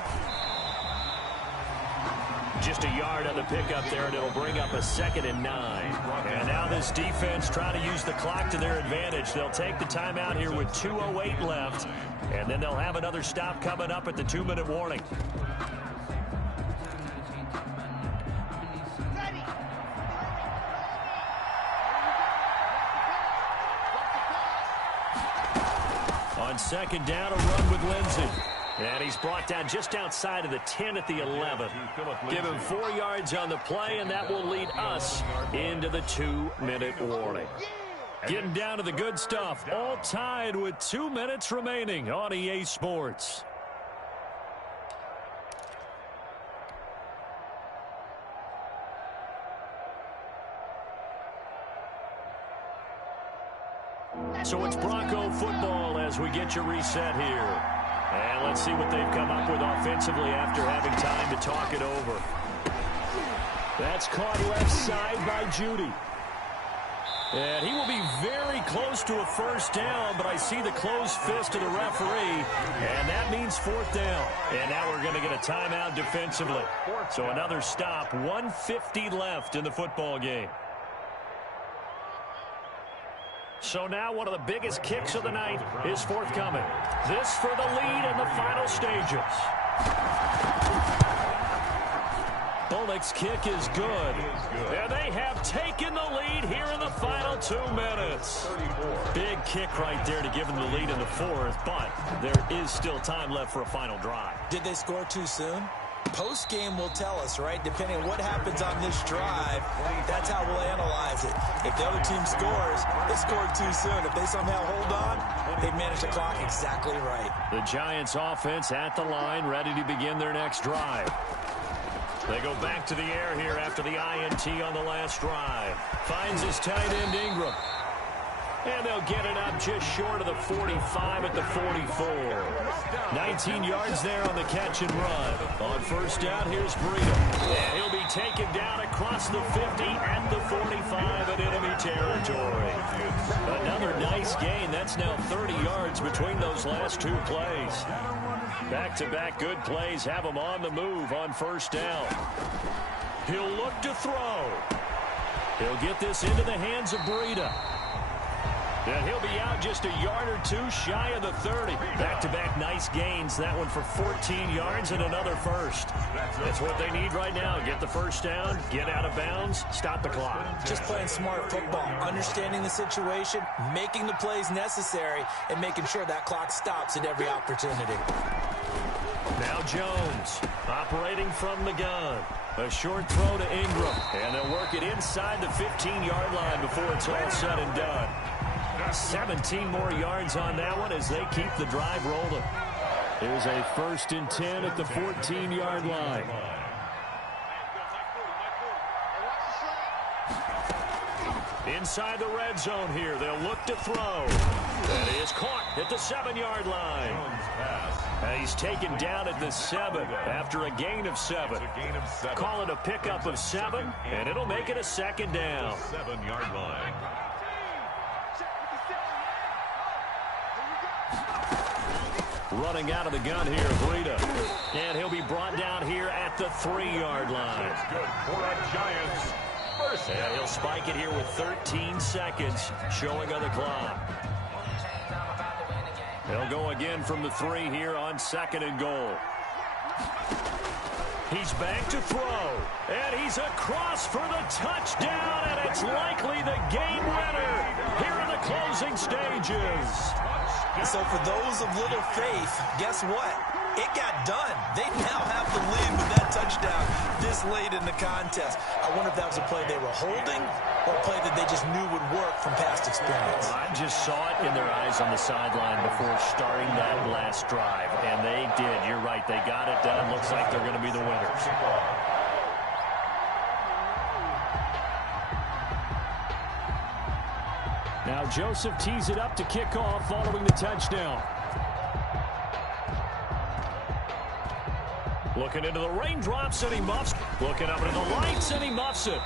Just a yard on the pickup there, and it'll bring up a 2nd and 9. And now this defense trying to use the clock to their advantage. They'll take the timeout here with 2:08 left, and then they'll have another stop coming up at the 2-minute warning. On second down, a run with Lindsey. And he's brought down just outside of the 10 at the 11. Give him 4 yards on the play, and that will lead us into the 2-minute warning. Getting down to the good stuff, all tied with 2 minutes remaining on EA Sports. So it's Bronco football as we get you reset here. And let's see what they've come up with offensively after having time to talk it over. That's caught left side by Judy. And he will be very close to a first down, but I see the closed fist of the referee, and that means 4th down. And now we're going to get a timeout defensively. So another stop, 1:50 left in the football game. So now one of the biggest kicks of the night is forthcoming. This for the lead in the final stages. Bullock's kick is good. And they have taken the lead here in the final 2 minutes. Big kick right there to give them the lead in the 4th, but there is still time left for a final drive. Did they score too soon? Post-game will tell us, right? Depending on what happens on this drive, that's how we'll analyze it. If the other team scores, they scored too soon. If they somehow hold on, they've managed the clock exactly right. The Giants offense at the line, ready to begin their next drive. They go back to the air here after the INT on the last drive. Finds his tight end Ingram. And they'll get it up just short of the 45 at the 44. 19 yards there on the catch and run. On first down, here's Breida. And he'll be taken down across the 50 at the 45 in enemy territory. Another nice gain. That's now 30 yards between those last 2 plays. Back-to-back good plays have him on the move on first down. He'll look to throw. He'll get this into the hands of Breida. And he'll be out just a yard or 2 shy of the 30. Back-to-back nice gains. That one for 14 yards and another first. That's what they need right now. Get the first down, get out of bounds, stop the clock. Just playing smart football, understanding the situation, making the plays necessary, and making sure that clock stops at every opportunity. Now Jones operating from the gun. A short throw to Ingram. And they'll work it inside the 15-yard line before it's all said and done. 17 more yards on that one as they keep the drive rolling. Here's a 1st and 10 at the 14-yard line. Inside the red zone here. They'll look to throw. That is caught at the 7-yard line. And he's taken down at the 7 after a gain of 7. Call it a pickup of 7, and it'll make it a 2nd down. 7-yard line. Running out of the gun here, Breida. And he'll be brought down here at the 3-yard line. That's good for a Giants. First and he'll spike it here with 13 seconds showing on the clock. They'll go again from the 3 here on 2nd and goal. He's back to throw. And he's across for the touchdown. And it's likely the game winner here in the closing stages. So for those of little faith, guess what? It got done. They now have the lead with that touchdown this late in the contest. I wonder if that was a play they were holding or a play that they just knew would work from past past experience. I just saw it in their eyes on the sideline before starting that last drive, and they did. You're right. They got it done. Looks like they're going to be the winners. Now Joseph tees it up to kick off following the touchdown. Looking into the raindrops, and he muffs. Looking up into the lights, and he muffs it.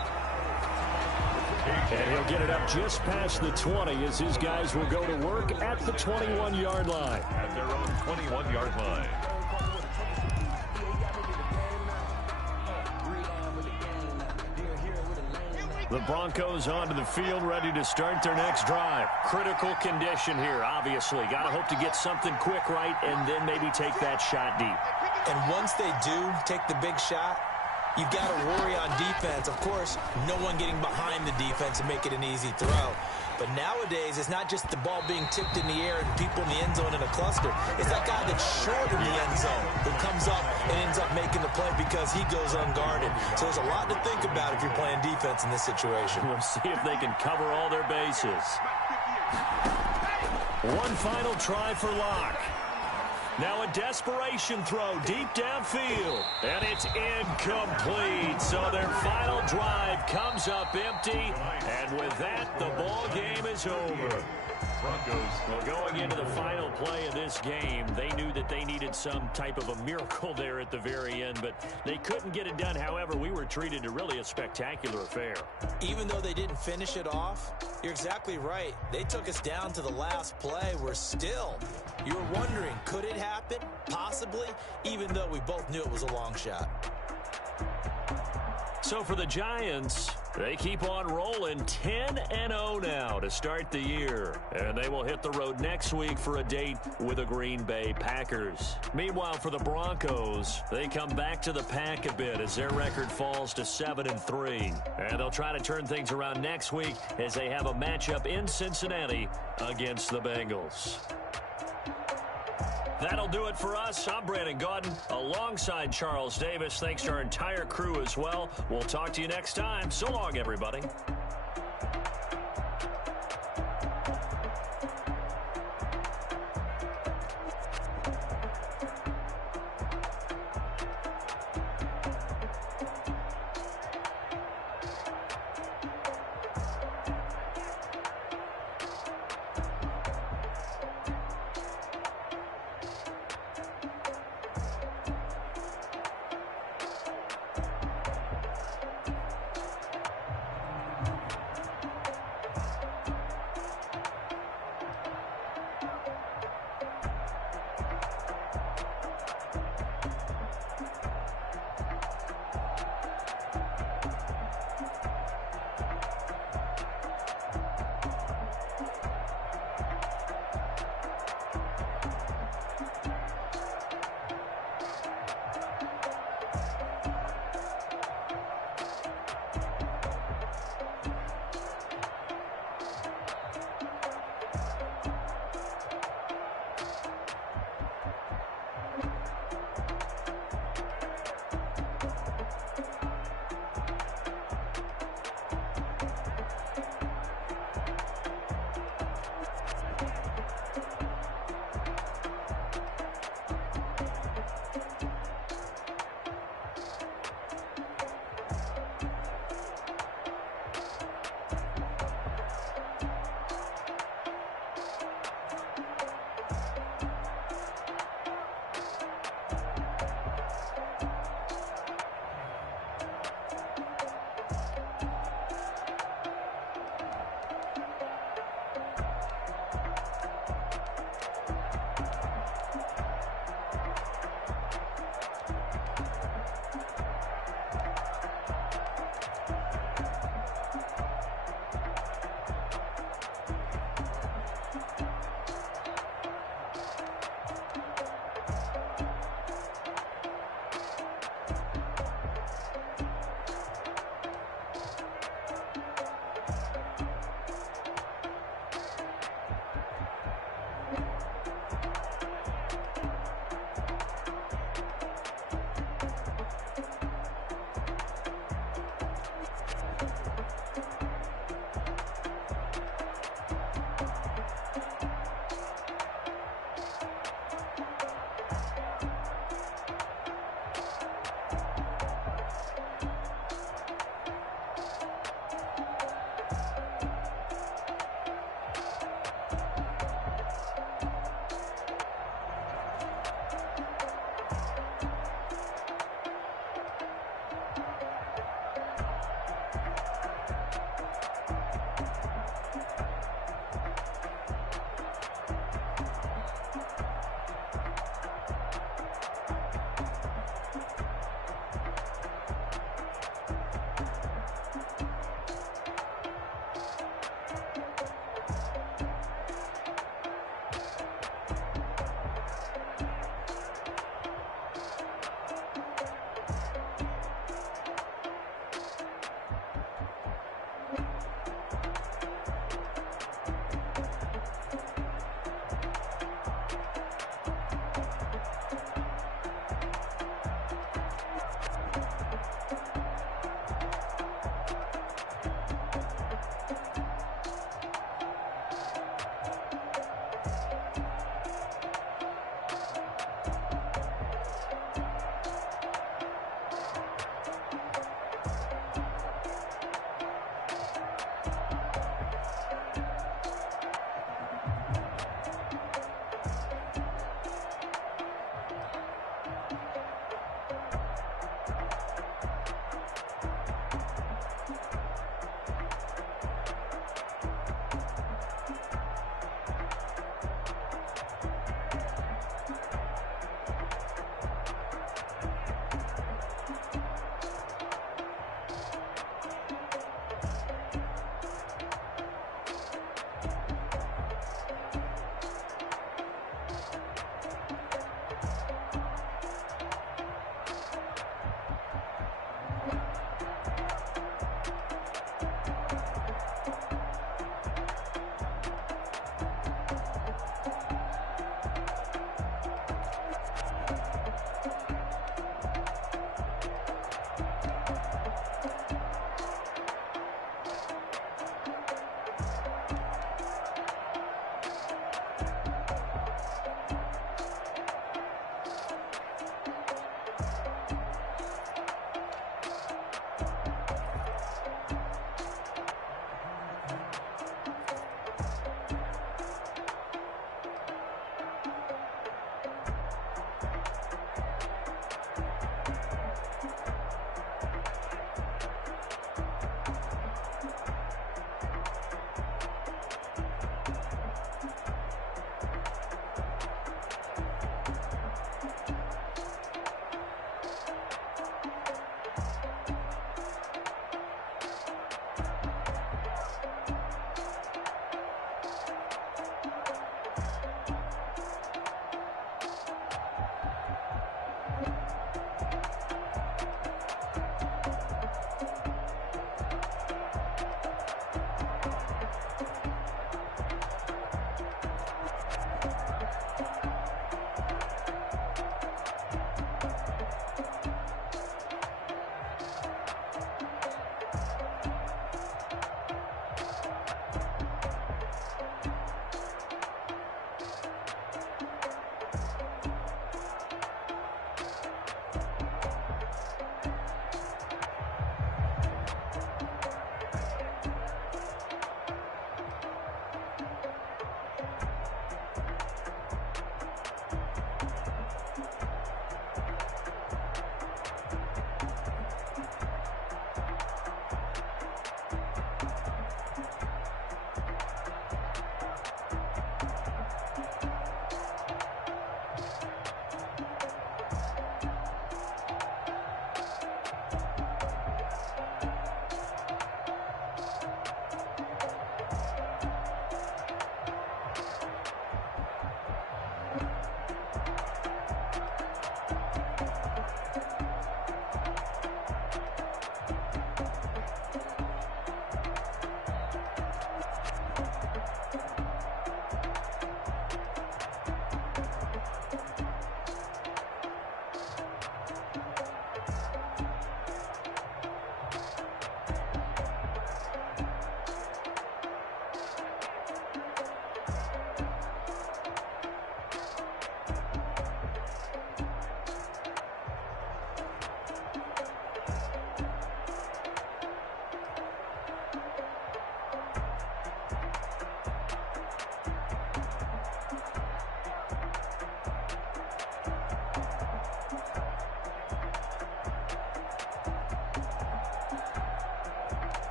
And he'll get it up just past the 20 as his guys will go to work at the 21-yard line. At their own 21-yard line. The Broncos onto the field, ready to start their next drive. Critical condition here, obviously. Got to hope to get something quick right and then maybe take that shot deep. And once they do take the big shot, you've got to worry on defense. Of course, no one getting behind the defense and make it an easy throw. But nowadays, it's not just the ball being tipped in the air and people in the end zone in a cluster. It's that guy that's short in the end zone who comes up and ends up making the play because he goes unguarded. So there's a lot to think about if you're playing defense in this situation. We'll see if they can cover all their bases. One final try for Locke. Now a desperation throw deep downfield, and it's incomplete. So their final drive comes up empty, and with that, the ball game is over. Well, going into the final play of this game, they knew that they needed some type of a miracle there at the very end, but they couldn't get it done. However, we were treated to really a spectacular affair. Even though they didn't finish it off, you're exactly right. They took us down to the last play. We're still, you were wondering, could it happen? Possibly, even though we both knew it was a long shot. So for the Giants, they keep on rolling 10-0 now to start the year. And they will hit the road next week for a date with the Green Bay Packers. Meanwhile, for the Broncos, they come back to the pack a bit as their record falls to 7-3. And they'll try to turn things around next week as they have a matchup in Cincinnati against the Bengals. That'll do it for us. I'm Brandon Gaudin alongside Charles Davis. Thanks to our entire crew as well. We'll talk to you next time. So long, everybody.